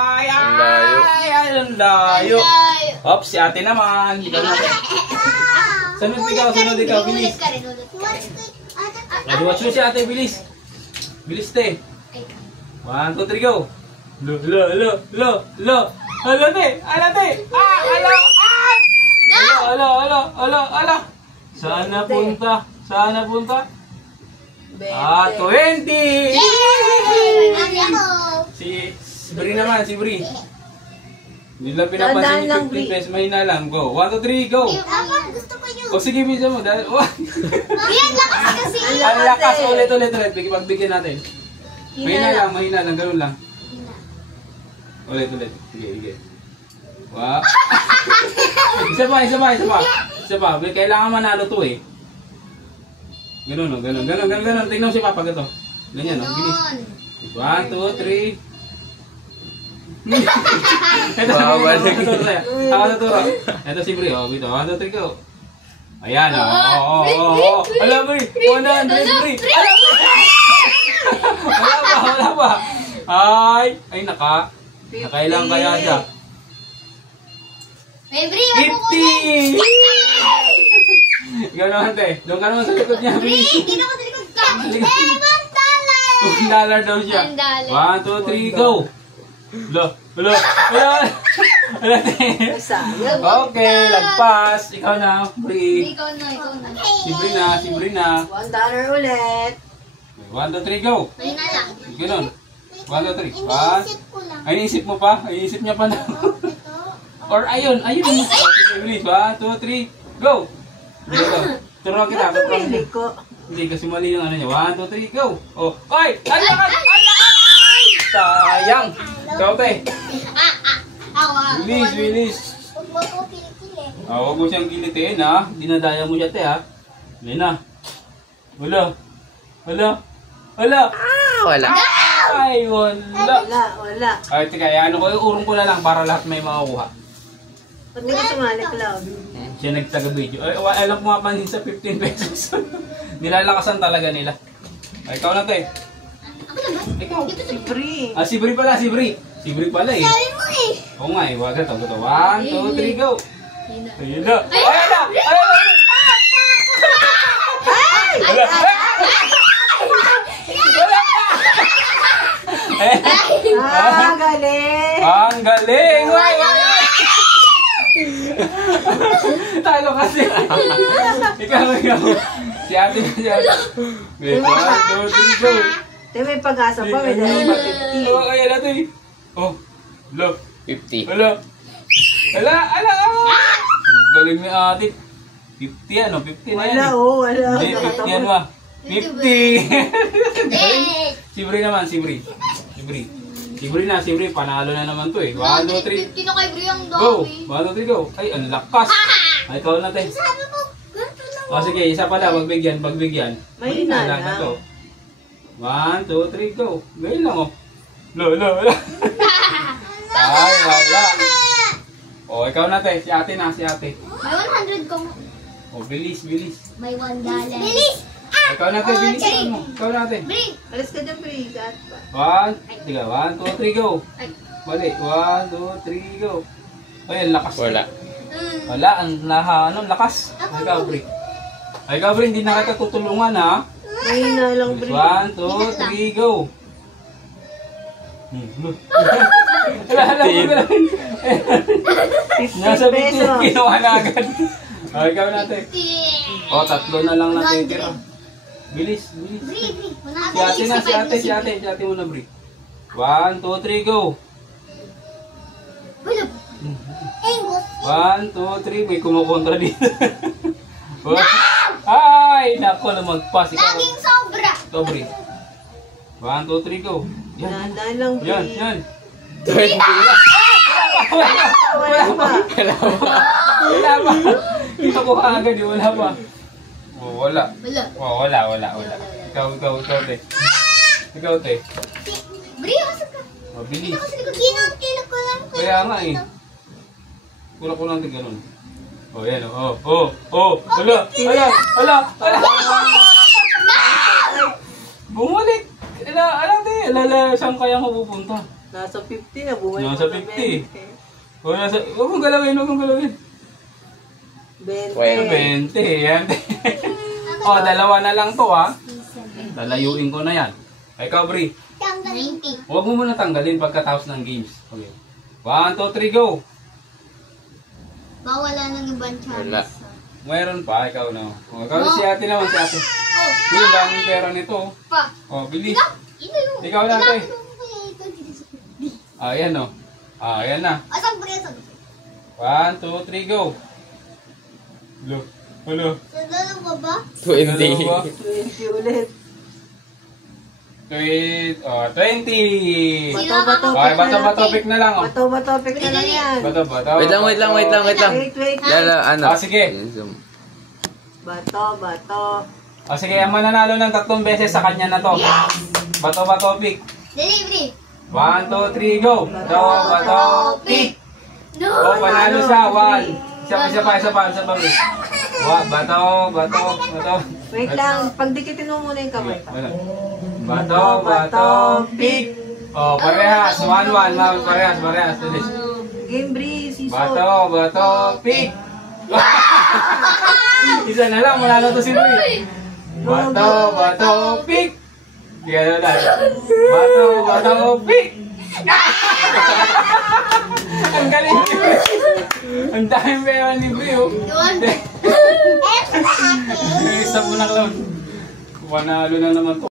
Ay, ang layo. Ops, si ate naman. Ikaw natin. Sunod ikaw, bilis. Watch mo si ate, bilis. Bilis, te. 1, 2, 3, go. Hala, te. Hala. Saan na punta? 20! Si Bri naman, si Bri. Hindi lang pinapansin yung 50 pesos, mahina lang. Go. 1, 2, 3, go. Gusto ko yun. O sige, bisa mo. Yan, lakas kasi. Ang lakas. Ulit. Pagbigyan natin. Mahina lang. Ganun lang. Ulit. Sige. Wow. Isa pa. Kailangan manalo to eh. Ganun. Tingnan mo si Papa gato. Ganyan, no? Bilis. 1, 2, 3. Ito si Bri, Bito. 1, 2, 3, go. Ayan, Alam, Bri. 100, Bri. Wala pa. Ay, nakailang kaya siya. May Bri, 50! Ikaw naman, te. Doon ka naman sa likod niya, Bri. Hindi na ako sa likod ka. $1 daw siya. 1, 2, 3, go. Wala. Okay, lagpas. Ikaw na, Bri. Ikaw na. Si Bri na. $1 ulit. 1, 2, 3, go. May na lang. Ganun. 1, 2, 3. Iniisip ko lang. Ay, iniisip mo pa? Iniisip niya pa na. Or ayun. Sige, bilis. 1, 2, 3, go. Turuan kita. Hindi, kasi mali yung ano niya. 1, 2, 3, go. Oh, oy! Alakas! Sayang! Ikaw, te. Bilis. Huwag mo ko kilikili. Huwag mo siyang gilitiin, ha? Dinadaya mo siya, te, ha? Hindi na. Wala. Ay, Wala. Ay, teka, urong ko na lang para lahat may makukuha. Pag hindi ko sumali, Cloud. Siya nagtaga-video. Ay, alam ko nga pansin sa 15 pesos. Nilalakasan talaga nila. Ay, ikaw na, te. Ako naman. Ikaw. Si Bri. Si Bri pala. Si Bri pala, eh. Sabi mo eh. Oo nga, eh. Wag ito. 1, 2, 3, go. Ayun na. Galing. Ang galing! Talo kasi. Ikaw. Si ate. Wait, 1, 2, 3, go. May pag-asa pa. May dahil pa 50. Ayan natin. Oh, look. 50. Ala. Galing ni ate. 50 ano? 50 na yan. Wala. Hindi, 50 yan ba? 50! Si Bri naman, si Bri. Si Bri, panalo na naman to eh. 1, 2, 3. 50 na kay Bri ang Go! dami. 1, 2, 3, go! Ay, ang lakas! Ay, ikaw natin. Sabi mo, ganito lang. O sige, isa pala, pagbigyan. Mahina lang. Na to. 1, 2, 3, go! Ngayon lang oh. Wala. Ay, wala. O, ikaw natin. Si ate na, si ate. May 100 kong... O, bilis. May $1. Bilis! Ikaw natin, bilisan mo. Ikaw natin. Bri! Alis ka dyan, Bri. Gat pa. 1, 2, 3, go! Bali, 1, 2, 3, go! Ay, ang lakas. Wala, ang lakas. Ikaw, Bri. Ikaw, Bri, hindi na kita tutulungan, ha? Mahina lang, Bri. 1, 2, 3, go! Wala. 50 Nasa 50, pesos. ginawa na agad. O, ikaw natin. O, 3 na lang natin tira. Bilis. Bri! Si ate muna, Bri. 1, 2, 3, go! Wala. 1, 2, 3, may kumukontra dito. Ay, nako na mag-pass. Laging sobra. Ito, Bri. 1, 2, 3, go. Dahan lang, Bri. Yan. 20 na. Wala pa. Kita ko agad, wala pa. Oh, wala. Ikaw, te. Bri, asap ka. Mabilis. Kinuntil ko lang. Kaya nga eh. Kulang ko lang din ganun. Oh, yan. Hala. Bumalik. Saan kaya mapupunta? Nasa 50 na, buhay Nasa pa na 50. Huwag mong galawin, huwag mong galawin. 20. 20, yan. O, dalawa na lang to, ha. Lalayuin ko na yan. Ikaw, Bri. 90. Huwag mo muna tanggalin pagkatapos ng games. Okay. 1, 2, 3, go! Mawala ng ibang chance. Wala. Mayroon pa, ikaw na. O, ikaw si ate naman, si ate. Oh, Hindi lang yung pera nito. pa. O, bilis. Ino. Ikaw na, te. Ayan, o. Ayan na. Asang preso? 1, 2, 3, go! Hello. Sa dalawa ba? 20. 20 ulit. 20. Bato-bato Okay, bato-bato pick na lang, o. Bato-bato pick na lang yan. Bato-bato. Wait lang. Wait. Lala, ano? Ah, sige. Bato. O, sige, ang mananalo ng 3 beses sa kanya na to. Bato-bato pick. Delivery. 1, 2, 3, go! Bato-bato pick! No. Oh, panalo siya. 1. Isa pa. Bato. Wait lang, pagdikitin mo muna yung kamay pa. Bato, pick. Oh, parehas. 1-1. Parehas. Tulis. Game breeze, season. Bato, pick. Isa na lang, manalo to si Bri. Bato, pick. Kaya na lang. Bato, pick. Ang galing ni Bri. Ang daming pera ni Bri, oh. Isa mo na, Clown. Panalo na naman to.